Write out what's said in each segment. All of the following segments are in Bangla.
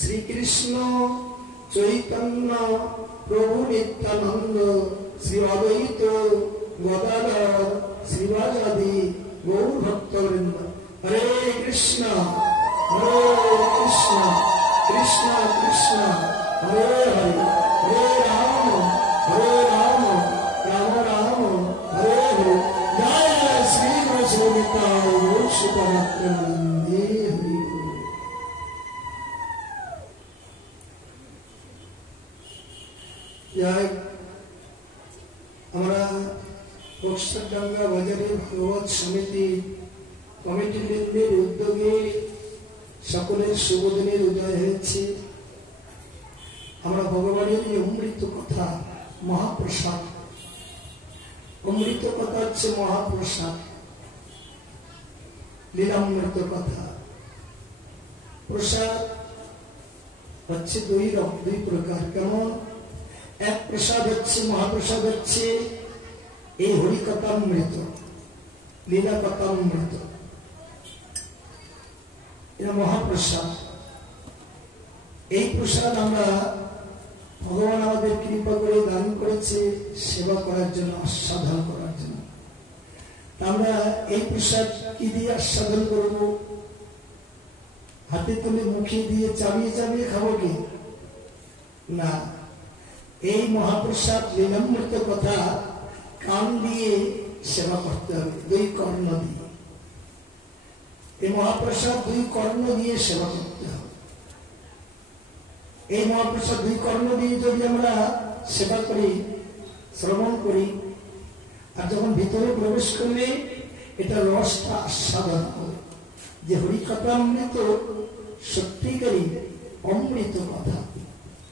শ্রী কৃষ্ণ চৈতন্য প্রভু নিত্যানন্দ শ্রী অদ্বৈত গদাধর শ্রীবাসাদি গৌর ভক্তবৃন্দ। হরে কৃষ্ণ কৃষ্ণ কৃষ্ণ হরে হরে, হরে রাম রাম রাম হরে হরে। জয় শ্রী বৈষ্ণবন্দে হরি। আমরা বক্সারডাঙ্গা বাজারে ভগবত সমিতি কমিটি বৃন্দের উদ্যোগে সকলের শুভদিনের উদয় হয়েছে। আমরা ভগবানের এই অমৃত কথা, মহাপ্রসাদ, অমৃত কথা হচ্ছে মহাপ্রসাদ, লীলামৃত কথা। প্রসাদ হচ্ছে দুই প্রকার। কেমন? এক প্রসাদ হচ্ছে মহাপ্রসাদ, হচ্ছে এই হরিকথামৃত, লীলা কথামৃত, এটা মহাপ্রসাদ। এই প্রসাদ আমরা ভগবান আমাদের কৃপা করে দান করেছে সেবা করার জন্য, আস্বাদন করার জন্য। আমরা এই প্রসাদ কি দিয়ে আস্বাদন করব? হাতে তুলে মুখে দিয়ে চাবিয়ে চাবিয়ে খাবো কি না? এই মহাপ্রসাদ লীলামৃত কথা কান দিয়ে সেবা করতে হবে, দুই কর্ণ দিয়ে। এই মহাপ্রসাদ দুই কর্ণ দিয়ে সেবা করতে হবে। এই মহাপ্রসাদ দুই কর্ণ দিয়ে যদি আমরা সেবা করি, শ্রবণ করি, আর যখন ভিতরে প্রবেশ করলে এটা রসটা আস্বাদন হবে যে হরিকথামৃত সত্যিকারী অমৃত কথা।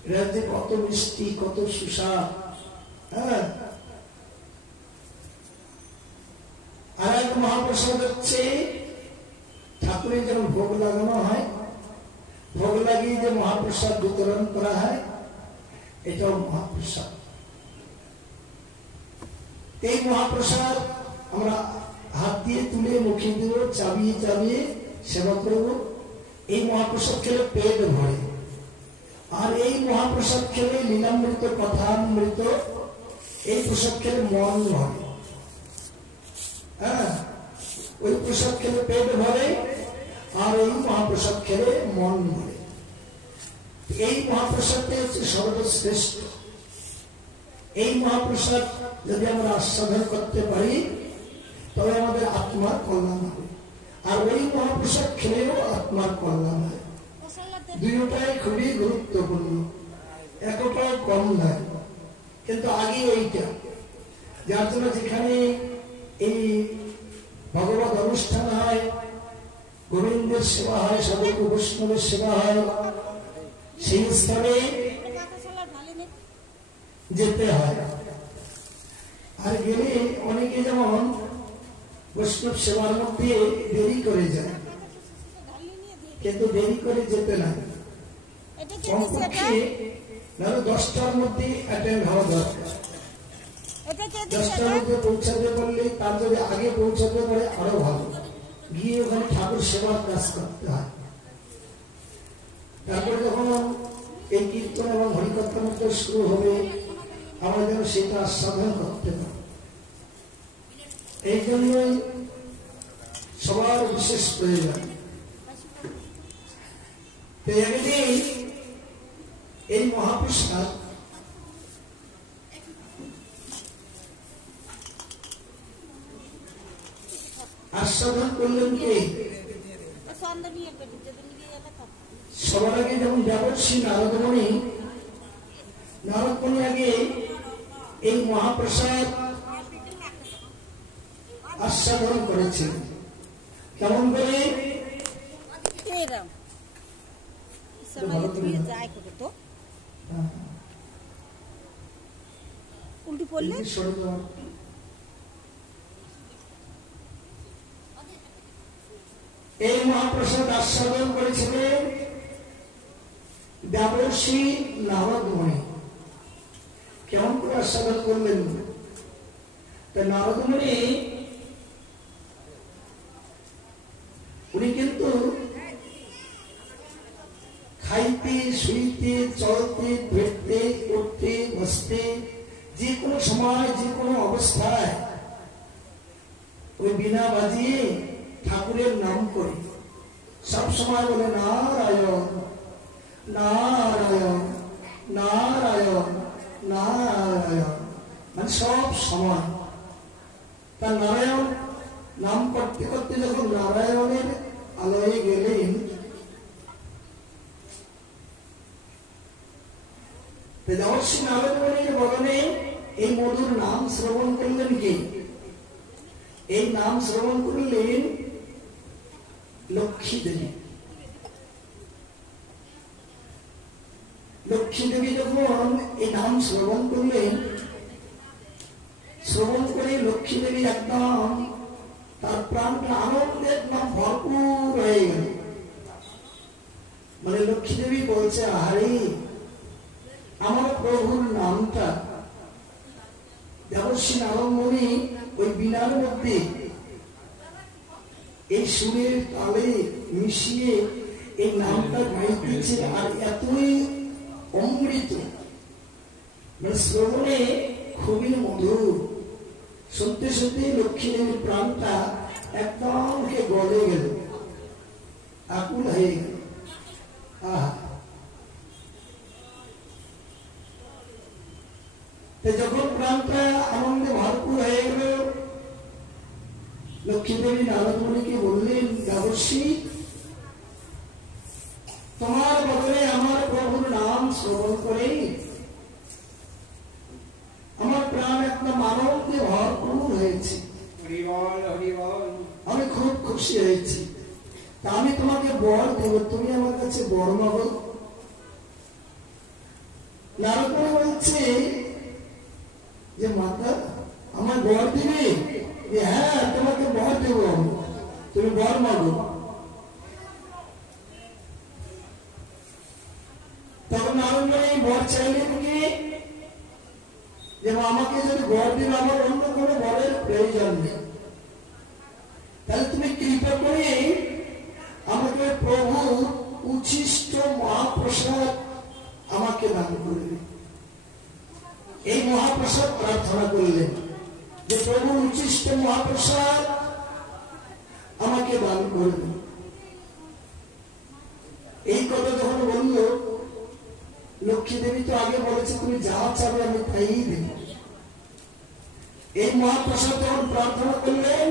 এটা যে কত মিষ্টি, কত সুস্বাদ। হ্যাঁ, আর এক মহাপ্রসাদ হচ্ছে ঠাকুরের যখন ভোগ লাগানো হয়, ভোগ লাগিয়ে যে মহাপ্রসাদ বিতরণ করা হয়, এটাও মহাপ্রসাদ। এই মহাপ্রসাদ আমরা হাত দিয়ে তুলে মুখে দিব, চাবিয়ে চাবিয়ে সেবা করব। এই মহাপ্রসাদ খেলে পেট ভরে, আর এই মহাপ্রসাদ খেলে লীলামৃত কথামৃত, এই প্রসাদ খেলে মন ভরে। হ্যাঁ, ওই প্রসাদ খেলে পেট ভরে, আর এই মহাপ্রসাদ খেলে মন ভরে। এই মহাপ্রসাদটা হচ্ছে সর্বশ্রেষ্ঠ। এই মহাপ্রসাদ যদি আমরা আস্বাদন করতে পারি তবে আমাদের আত্মার কল্যাণ হবে, আর ওই মহাপ্রসাদ খেলেও আত্মার কল্যাণ হয়। দুইটাই খুবই গুরুত্বপূর্ণ, একটাও কম নয়। কিন্তু আগে এইটা, যার জন্য যেখানে এই ভগবত অনুষ্ঠান হয়, গোবিন্দের সেবা হয়, সাধক বৈষ্ণবের সেবা হয়, সেই স্থানে যেতে হয়। আর গেলে অনেকে যেমন বৈষ্ণব সেবার মধ্যে দেরি করে যায়, কিন্তু দেরি করে যেতে না, কমপক্ষে 10টার মধ্যে অ্যাটেন্ড হওয়া দরকার। 10টার মধ্যে পৌঁছাতে পারলে, তার যদি আগে পৌঁছাতে পারে আরো ভালো, গিয়ে ওখানে ঠাকুর সেবার কাজ করতে হয়। তারপরে যখন এই কীর্তন এবং হরিকথার মধ্যে শুরু হবে, আমরা যেন সেটা আস্বাদন করতে পারি। এই জন্যই সবার বিশেষ প্রয়োজন। এই মহাপ্রসাদ আস্বাদন করলেন কে? সবার আগে যেমন দেবর্ষি নারদমণি, নারদমণি আগে এই মহাপ্রসাদ আস্বাদন করেছেন। কেমন করে? উল্টি পড়লে এই মহাপ্রসাদ আস্বাদন করেছিলেন দেবর্ষি নারদমণি। কেমন করে আস্বাদন করলেন? নারদমণি উনি কিন্তু খাইতে শুইতে চলতে ফিরতে উঠতে বসতে যে কোনো সময় যে কোনো অবস্থায় ওই বিনা বাজিয়ে ঠাকুরের নাম করি, সব সময় বলে নারায়ণ নারায়ণ নারায়ণ নারায়ণ, মানে সব সময়। তা নারায়ণ নাম করতে করতে যখন নারায়ণের আলোয় গেলেন, দেবর্ষি নারদ মুনির বদনে এই মধুর নাম শ্রবণ করলেন কি? এই নাম শ্রবণ করলেন লক্ষ্মী দেবী। লক্ষ্মী দেবী যখন এই নাম শ্রবণ করলেন, শ্রবণ করে লক্ষ্মী দেবী একদম তার প্রাণটা আনন্দে একদম ভরপুর হয়ে গেল। মানে লক্ষ্মী দেবী বলছে, আরে আমার প্রভুর নামটা দেবর্ষি নারদ মুনি ওই বীণার মধ্যে এই সুরের তালে মিশিয়ে এই নামটা গাইতেছে, আর এতই অমৃত, মানে শ্রবণে খুবই মধুর। শুনতে শুনতে লক্ষ্মী দেবীর প্রাণটা একদম গলে গেল, আকুল হয়ে গেল। যখন প্রাণটা আনন্দে ভরপুর হয়ে গেল, লক্ষ্মী দেবী নারদ মুনিকে বললেন, দেবর্ষি তোমার বদলে আমার প্রভুর নাম শ্রবণ করে আমার প্রাণ একদম আনন্দে ভরপুর হয়েছে, আমি খুব খুশি হয়েছি। তা আমি তোমাকে বর দেব, তুমি আমার কাছে বর মাগো। নারদ মুনি বলছে যে মাতা আমার বর দিবে? হ্যাঁ, তোমাকে বর দেব, তুমি বর মাগো। তখন নারদ মুনি বর চাইলেন কি, যে আমাকে যদি বর দিবে, আমার অন্য কোনো বরের প্রয়োজন নেই, তাহলে তুমি কৃপা করে আমাকে প্রভু উচ্ছিষ্ট মহাপ্রসাদ আমাকে দান করবে। এই মহাপ্রসাদ প্রার্থনা করলেন যে প্রভু উচ্ছিষ্ট মহাপ্রসাদ আমাকে দান করবে। এই কথা যখন বলল, লক্ষ্মী দেবী তো আগে বলেছে তুমি যা চাবে আমি তাই দেব। এই মহাপ্রসাদ যখন প্রার্থনা করলেন,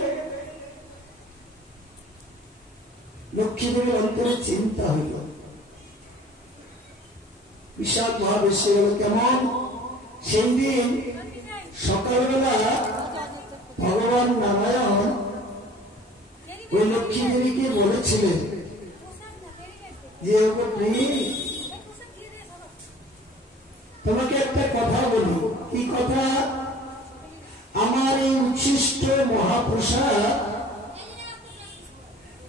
লক্ষ্মী দেবীর অন্তরে চিন্তা হইল, বিশাল মহাবেশে হল কেমন। সেই দিন সকালবেলা ভগবান নারায়ণ ওই লক্ষ্মী দেবীকে বলেছিলেন যে তোমাকে একটা কথা বলি। কি কথা? আমার এই উচ্ছিষ্ট মহাপ্রসাদ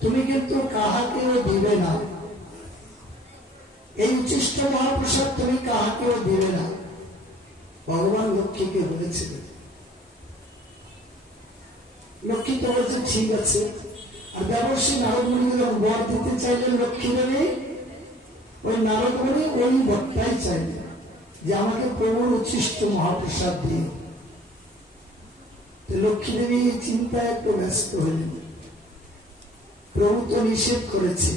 তুমি কিন্তু কাহাকেও দিবে না, এই উচ্ছিষ্ট মহাপ্রসাদ তুমি কাহাকেও দিবে না, ভগবান লক্ষ্মীকে বলেছিলেন। লক্ষ্মী তো বলছে ঠিক আছে। আর দেবর্ষি নারদ মুনি যখন বর দিতে চাইলেন লক্ষ্মী দেবী, ওই নারদ মুনি ওই বরটাই চাইলেন যে আমাকে প্রভুর উচ্ছিষ্ট মহাপ্রসাদ দিন। লক্ষ্মী দেবী চিন্তায় একটু ব্যস্ত হলেন, প্রভু তো নিষেধ করেছে,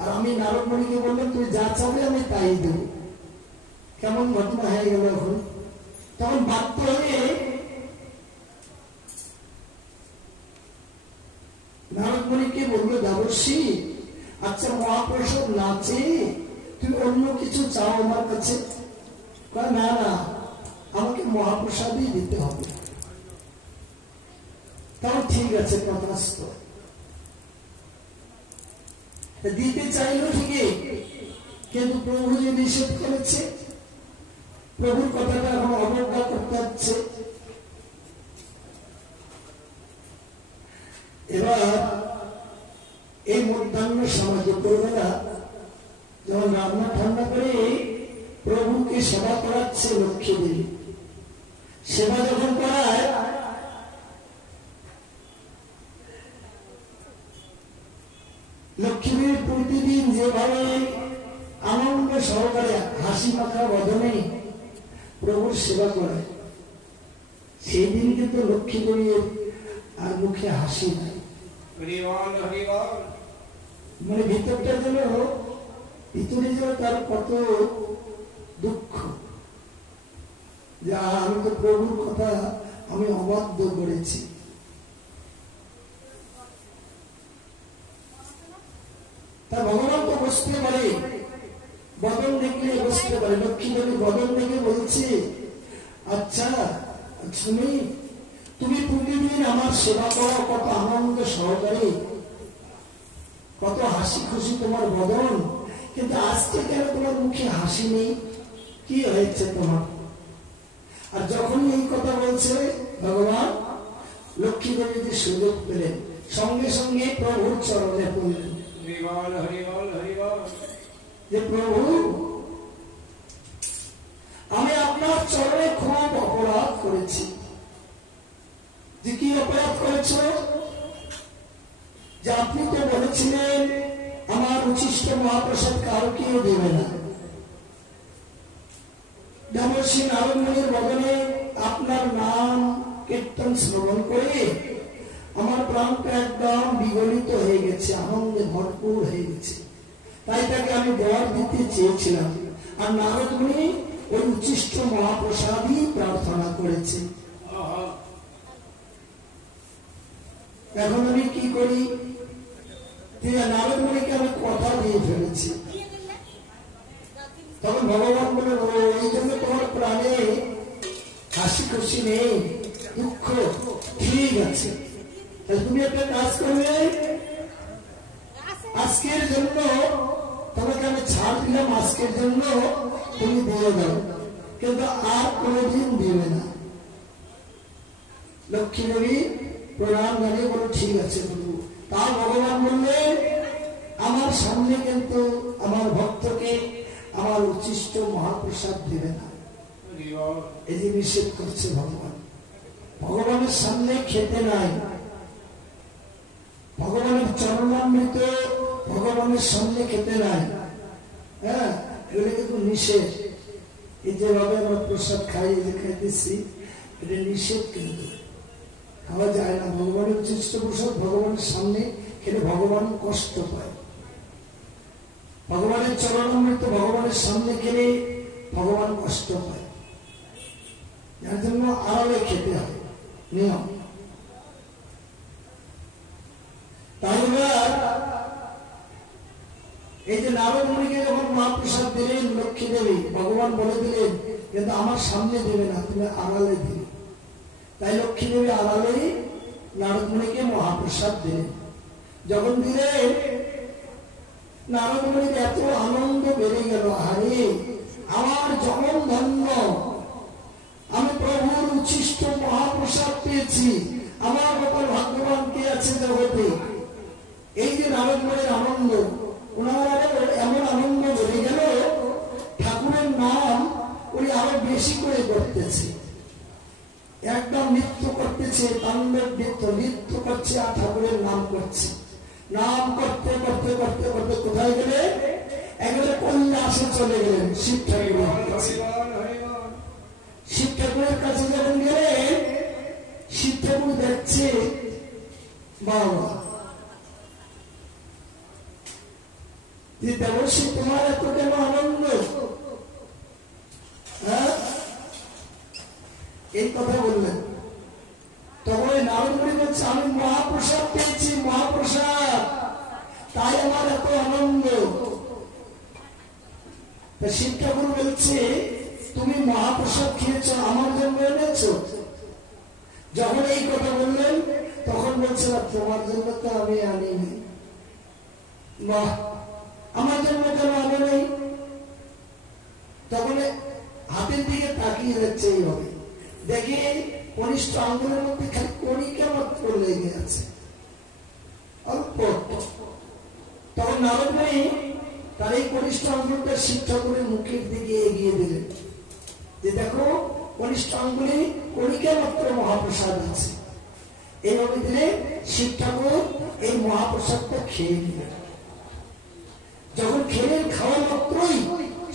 আর আমি নারদ মুনিকে বললাম তুই যা চাবে আমি তাই দেব। কেমন ঘটনা হয়ে গেল। এখন তখন বাধ্য হয়ে নারদ মুনিকে বললো, দেবর্ষি আচ্ছা মহাপ্রসাদ না চেয়ে তুমি অন্য কিছু চাও আমার কাছে? না না, আমাকে মহাপ্রসাদই দিতে হবে। তাও ঠিক আছে, তথাস্তু। দিতে চাইল ঠিকই, কিন্তু প্রভু যে নিষেধ করেছে, প্রভুর কথাটা এখন অবজ্ঞা করতে হচ্ছে। এবার এই মধ্যাহ্ন সময় দুপুরবেলা যখন রান্না ঠান্ডা করে প্রভুকে সেবা করাচ্ছে লক্ষ্মী দেবী, সেবা যখন করায় লক্ষ্মী দেবী প্রতিদিন যেভাবে আনন্দ হাসি মাখা বদনে প্রভুর সেবা করে, সেই দিন কিন্তু লক্ষ্মী গরিয়ের আর মুখে হাসি নাই। মানে ভিতরটা যেন ভিতরে যেন তার কত দুঃখ, যে আমি তো প্রভুর কথা আমি অবাধ্য করেছি। তা ভগবান তো বুঝতে পারে, বদন দেখলে বুঝতে পারে। লক্ষ্মী দেবী বদন দেখে বলছে, আচ্ছা তুমি প্রতিদিন আমার সেবা করো কত আনন্দ সহকারে, কত হাসি খুশি তোমার বদন, কিন্তু আজকে কেন তোমার মুখে হাসি নেই? কি হয়েছে তোমার? আর যখন এই কথা বলছে ভগবান, লক্ষ্মী দেবী যে সুযোগ পেলেন, সঙ্গে সঙ্গে প্রভুর চরণে পড়লেন যে প্রভু, আমি আপনার চরণে খুব অপরাধ করেছি। যে কি অপরাধ করেছ? যে আপনি তো বলেছিলেন আমার উচ্ছিষ্ট মহাপ্রসাদ কারো কেউ দেবে না। দেবর্ষী নারদ মুনির বদনে আপনার নাম কীর্তন শ্রবণ করে আমার প্রাণটা একদম বিগলিত হয়ে গেছে, আনন্দে ভরপুর হয়ে গেছে। তাই তাকে আমি বর দিতে চেয়েছিলাম, আর নারদ মুনি ওই উচ্ছিষ্ট মহাপ্রসাদই প্রার্থনা করেছে। এখন আমি কি করি? নারদ মুনিকে আমি কথা দিয়ে ফেলেছি। তখন ভগবান বলেন, ও এই জন্য তোমার প্রাণে হাসি খুশি নেই, দুঃখ, ঠিক আছে, তুমি একটা কাজ করবে, আজকের জন্য তোমাকে আমি ছাড় দিলাম, আজকের জন্য তুমি দিয়ে দাও, কিন্তু আর কোনদিন দিবে না। লক্ষ্মী দেবী প্রণাম জানিয়ে বলো, ঠিক আছে প্রভু। তা ভগবান বললেন, আমার সামনে কিন্তু আমার ভক্তকে আমার উচ্ছিষ্ট মহাপ্রসাদ দেবে না। এই যে নিষেধ করছে ভগবান, ভগবানের সামনে খেতে নাই, ভগবানের চরণামৃত ভগবানের সামনে খেতে নাই। হ্যাঁ, এগুলো কিন্তু নিষেধ। এই যেভাবে আমরা প্রসাদ খাই, যে খাইতেছি, এটা নিষেধ, কিন্তু খাওয়া যায় না। ভগবানের উচ্ছিষ্ট প্রসাদ ভগবানের সামনে খেলে ভগবান কষ্ট পায়। ভগবানের চরণামৃত ভগবানের সামনে খেলে ভগবান কষ্ট পায়, যার জন্য আড়ালে খেতে হয়, নিয়ম। তাই এই যে নারদ মুনিকে যখন মহাপ্রসাদ দিলেন লক্ষ্মী দেবী, ভগবান বলে দিলেন, কিন্তু আমার সামনে দেবে না, তুমি আড়ালে দিবে। তাই লক্ষ্মী দেবী আড়ালে নারদ মুনিকে মহাপ্রসাদ দিলেন। যখন দিলেন, নারদ মুনির এত আনন্দ বেড়ে গেল, আরে আমার জন্ম ধন্য, আমি প্রভুর উচ্ছিষ্ট মহাপ্রসাদ পেয়েছি, আমার ব্যাপার ভাগ্যবান কে আছে জগতে। এই যে নারদ মুনির আনন্দ, ওনার এমন আনন্দ বেড়ে গেল, ঠাকুরের নাম উনি আরো বেশি করে করতেছে, একদম নৃত্য করতেছে, তাণ্ডব নৃত্য করছে, আর ঠাকুরের নাম করছে। নাম করতে করতে করতে করতে কোথায় গেলে? একেবারে কৈলাসে চলে গেলেন শিব ঠাকুরের কাছে। শিব ঠাকুরের কাছে যখন গেলেন, শিব ঠাকুর দেখছে, বাবা যে দেবর্ষী তোমার এত কেন আনন্দ? হ্যাঁ, এই কথা বললেন। তখন নারদ মুনি বলছে, আমি মহাপ্রসাদ পেয়েছি, মহাপ্রসাদ, তাই আমার এত আনন্দ। শিব ঠাকুর বলছে, তুমি মহাপ্রসাদ খেয়েছ, আমার জন্য এনেছ? যখন এই কথা বললেন, তখন বলছে, না, তোমার জন্য তো আমি আনিনি। বাহ, আমার জন্য কেন আনে নেই? তখন হাতের দিকে তাকিয়ে যাচ্ছে, এইভাবে দেখে কনিষ্ঠ আঙ্গুলের মধ্যে খালি কণিকা মাত্র লেগে আছে, অল্প। তখন নারদ মুনি তার এই কনিষ্ঠ আঙ্গুলটা শিব ঠাকুরের মুখের দিকে এগিয়ে দিলেন, যে দেখো কনিষ্ঠ আঙ্গুলে কণিকা মাত্র মহাপ্রসাদ আছে। এইভাবে দিলে শিব ঠাকুর এই মহাপ্রসাদটা খেয়ে নিলেন। যখন খেলেন, খাওয়া মাত্রই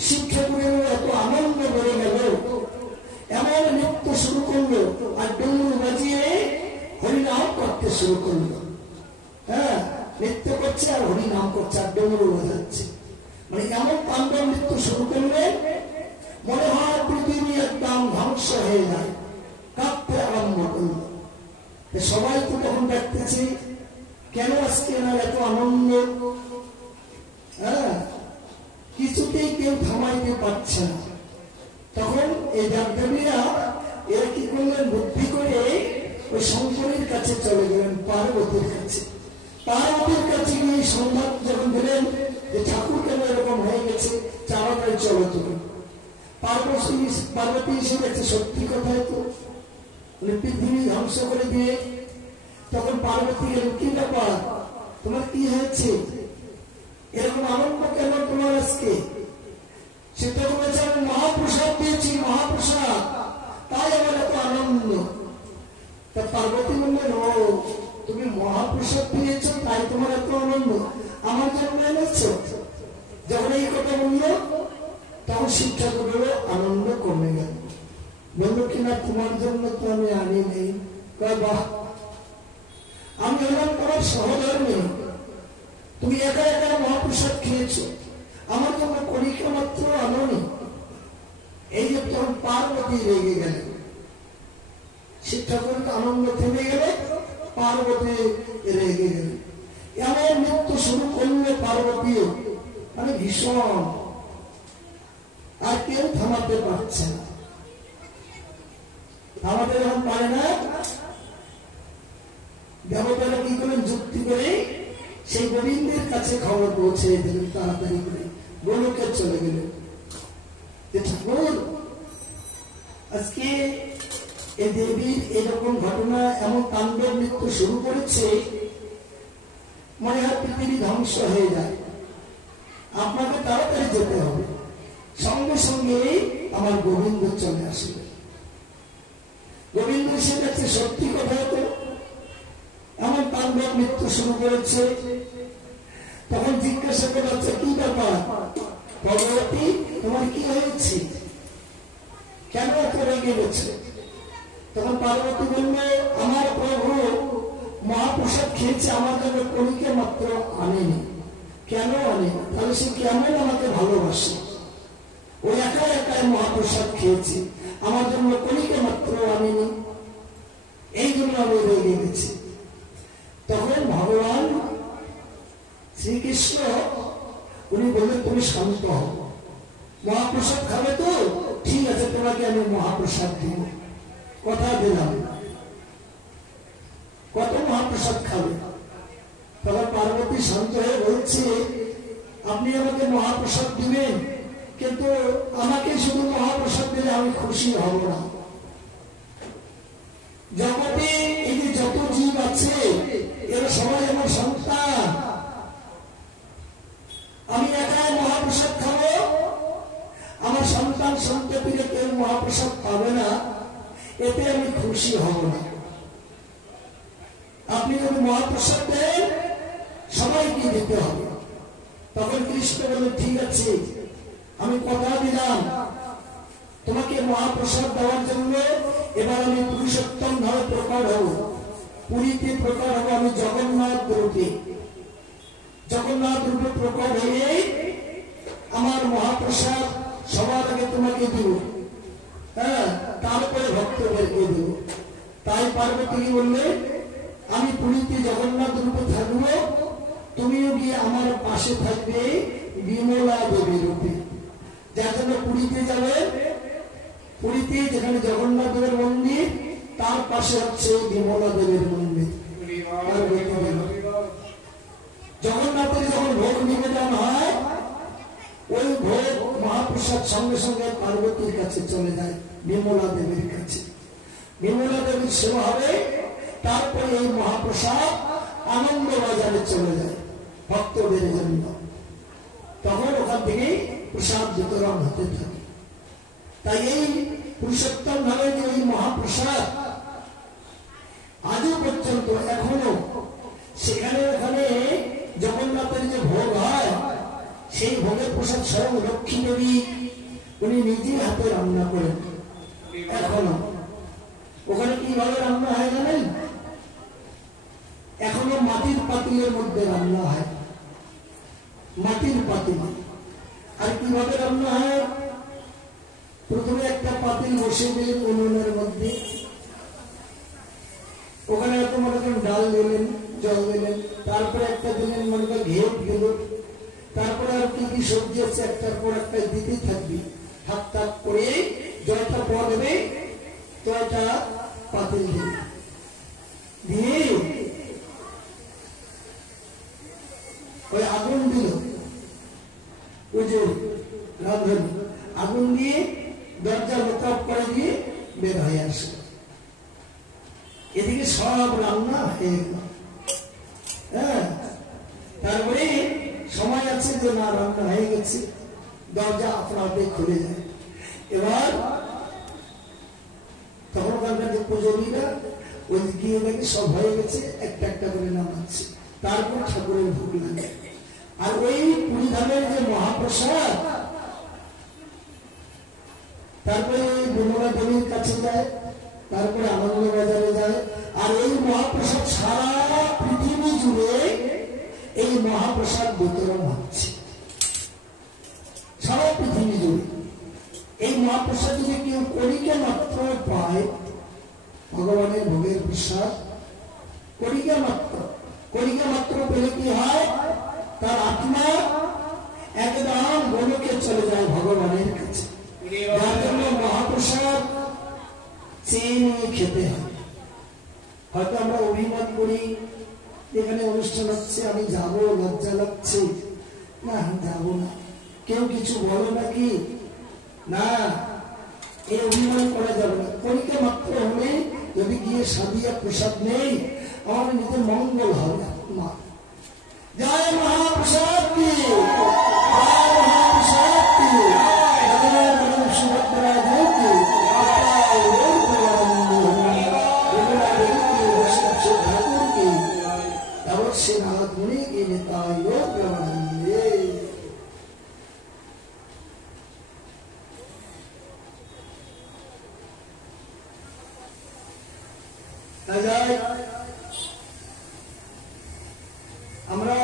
শিব ঠাকুরের এত শুরু করলো আর ডমরু বাজিয়ে হরিনাম করতে শুরু করলো। হ্যাঁ, নৃত্য করছে আর হরিনাম করছে আর ডমরু বাজাচ্ছে। মানে এমন তাণ্ডব নৃত্য শুরু করলে মনে হয় পৃথিবী একদম ধ্বংস হয়ে যায়, কাঁপতে আরম্ভ করলো। সবাই তো তখন দেখতেছি কেন আজকে এনার এত আনন্দ। হ্যাঁ, কিছুতেই কেউ থামাইতে পারছে না। তখন এই দেবদেবীরা এরা কি করলেন, বুদ্ধি করে ওই শঙ্করের কাছে চলে গেলেন, পার্বতীর কাছে। পার্বতীর কাছে গিয়ে সংবাদ যখন দিলেন যে ঠাকুর কেন এরকম হয়ে গেছে, তাড়াতাড়ি চলো তুমি। পার্বতী এসে গেছে, সত্যি কথাই তো, পৃথিবী ধ্বংস করে দিয়ে। তখন পার্বতী গেলেন, কি ব্যাপার, তোমার কি হয়েছে, এরকম আনন্দ কেন তোমার আজকে? সেটা বলেছে আমি মহাপ্রসাদ পেয়েছি, মহাপ্রসাদ, তাই আমার এত আনন্দ। তা পার্বতী বললেন, ও তুমি মহাপ্রসাদ পেয়েছ তাই তোমার এত আনন্দ, আমার জন্য এনেছ? যখন এই কথা বললো তখন শিক্ষা করলো, আনন্দ কমে গেল। বললো কিনা তোমার জন্য তো আমি আনি নেই। বাহ, আমি হলাম তোমার সহধর্মী, তুমি একা একা মহাপ্রসাদ খেয়েছ, আমার জন্য কণিকা মাত্র আনোনি। এই যে তখন পার্বতী রেগে গেলেন, শিক্ষা করতে আনন্দ থেমে গেলে পার্বতী রেগে গেলেন। এমন নৃত্য শুরু করলে পার্বতীও, মানে ভীষণ, আর কেউ থামাতে পারছে না। থামাতে যখন পারে না, দেবতারা কি করেন, যুক্তি করে সেই গোবিন্দের কাছে খবর পৌঁছে দিলেন, তাড়াতাড়ি করে গোলকে চলে গেলেন। ঠাকুর, আজকে এই দেবীর এরকম ঘটনা, এমন তাণ্ডব নৃত্য শুরু করেছে, মনে হয় পৃথিবী ধ্বংস হয়ে যায়, আপনাকে তাড়াতাড়ি যেতে হবে। সঙ্গে সঙ্গে আমার গোবিন্দ চলে আসবে। গোবিন্দ এসে গেছে, সত্যি কথা তো, এমন তাণ্ডব নৃত্য শুরু করেছে। তখন জিজ্ঞাসা করা হচ্ছে, কি ব্যাপার ভগবতী, তোমার কি হয়েছে, কেন এত রেগে গেছে? তখন পার্বতী বলল, আমার প্রভু মহাপ্রসাদ খেয়েছে, আমার জন্য কণিকা মাত্র আনেনি। কেন আনে? তাহলে সে কেমন আমাকে ভালোবাসে? ও একা একাই মহাপ্রসাদ খেয়েছে, আমার জন্য কণিকা মাত্র আনেনি, এই জন্য আমি রেগে গেছি। তখন ভগবান শ্রীকৃষ্ণ উনি বললেন, তুমি শান্ত হও, মহাপ্রসাদ খাবে তো, ঠিক আছে, তোমাকে আমি মহাপ্রসাদ দিব, কথা দিলাম। কত মহাপ্রসাদ খাবে? তখন পার্বতী শান্ত হয়ে বলছে, আপনি আমাকে মহাপ্রসাদ দিবেন, কিন্তু আমাকে শুধু মহাপ্রসাদ দিলে আমি খুশি হব না। জগতে এই যে যত জীব আছে এরা সবাই আমার সন্তান, আমি একাই মহাপ্রসাদ খাবো, আমার সন্তান সন্ততিরা কেউ মহাপ্রসাদ পাবে না, এতে আমি খুশি হব না। আপনি যদি মহাপ্রসাদ দেন সবাইকে দিতে হবে। তখন কৃষ্ণ বলে, ঠিক আছে, আমি কথা দিলাম তোমাকে মহাপ্রসাদ দেওয়ার জন্য। এবার আমি পুরুষোত্তম ভাবে প্রকট হব, পুরীতে প্রকট হব আমি জগন্নাথ রূপে। জগন্নাথ রূপে প্রকট হয়ে আমার মহাপ্রসাদ সবার আগে তোমাকে দিব, হ্যাঁ, তারপরে ভক্তদেরকে দেব। তাই পার্বতী বললে, আমি পুরীতে জগন্নাথ রূপে থাকবো, তুমিও গিয়ে আমার পাশে থাকবে বিমলা দেবী রূপে। যার জন্য পুরীতে যাবে, পুরীতে যেখানে জগন্নাথ দেবের মন্দির, তার পাশে হচ্ছে বিমলা দেবীর মন্দির। জগন্নাথের যখন ভোগ নিবেদন হয়, ওই ভোগ মহাপ্রসাদ সঙ্গে সঙ্গে পার্বতীর কাছে চলে যায়, বিমলা দেবীর কাছে। বিমলা দেবীর সেবা হবে, তারপরে এই মহাপ্রসাদ আনন্দ বাজারে চলে যায় ভক্তদের জন্য। তখন ওখান থেকে প্রসাদ বিতরণ হতে থাকে। তাই এই পুরুষোত্তম ভাবে যে এই মহাপ্রসাদ আজও পর্যন্ত এখনো সেখানে ওখানে জগন্নাথের যে ভোগ হয়, সেই ভোগের প্রসাদ স্বয়ং লক্ষ্মী দেবী উনি নিজে হাতে রান্না করেন এখনো। ওখানে কিভাবে রান্না হয় জানেন? এখনো মাটির পাতিলের মধ্যে রান্না হয়, মাটির পাতিল। আর কিভাবে রান্না হয়? প্রথমে একটা পাতিল বসে দিলেন উনুনের মধ্যে, ওখানে এত মনে করেন ডাল দিলেন, জল দিলেন, তারপরে একটা দিলেন মনে করেন ঘেট দিল, তারপরে আর কি কি সবজি আছে একটার পর একটা দিতেই থাকবি, হাত তাপ করে জলটা পর দেবে, তো এটা পাতিল দিবে, দিয়ে ওই আগুন দিল, ওই যে রাঁধুন আগুন দিয়ে দরজা লোকআপ করে দিয়ে বের হয়ে আসে। এদিকে সব রান্না হয়ে গেল। হ্যাঁ, তারপরে সময় আছে যে না রান্না হয়ে গেছে, দরজা আপনাতে খুলে যায়। এবার তখনকার যে পুজোরীরা ওই গিয়ে দেখে সব হয়ে গেছে, একটা একটা করে নামাচ্ছে, তারপর ঠাকুরের ভোগ লাগে। আর ওই পুরী ধামের যে মহাপ্রসাদ, তারপরে ওই বিমলা দেবীর কাছে যায়, তারপরে আনন্দ বাজারে যায়। আর এই মহাপ্রসাদ সারা পৃথিবী জুড়ে এই মহাপ্রসাদ বিতরণ হচ্ছে, সারা পৃথিবী জুড়ে। এই মহাপ্রসাদ যদি কেউ কণিকা মাত্র পায়, ভগবানের ভোগের প্রসাদ কণিকা মাত্র পেলে কি হয়? তার আত্মা একদম গোলকে চলে যায় ভগবানের কাছে। যার জন্য মহাপ্রসাদ চেয়ে নিয়ে খেতে হয়। হয়তো আমরা অভিমান করি, এখানে অনুষ্ঠান হচ্ছে আমি যাবো, লজ্জা লাগছে, না যাবো না, কেউ কিছু বলো নাকি, না, এই অভিমান করা যাবে না। কণিকা মাত্র হলে যদি গিয়ে সাদিয়া প্রসাদ নেই, আমার নিজের মঙ্গল হবে না। জয় মহাপ্রসাদ কি, মহাপ্রসাদ কি, সুভদ্রা দেবী ঠাকুর কি, অবশ্যই নাথ মুনি কি নিতাই প্রেমানন্দে। আমরা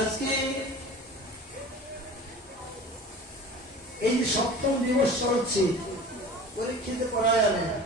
আজকে এই যে সপ্তম দিবস চলছে, পরীক্ষিতে পড়া যাবে না।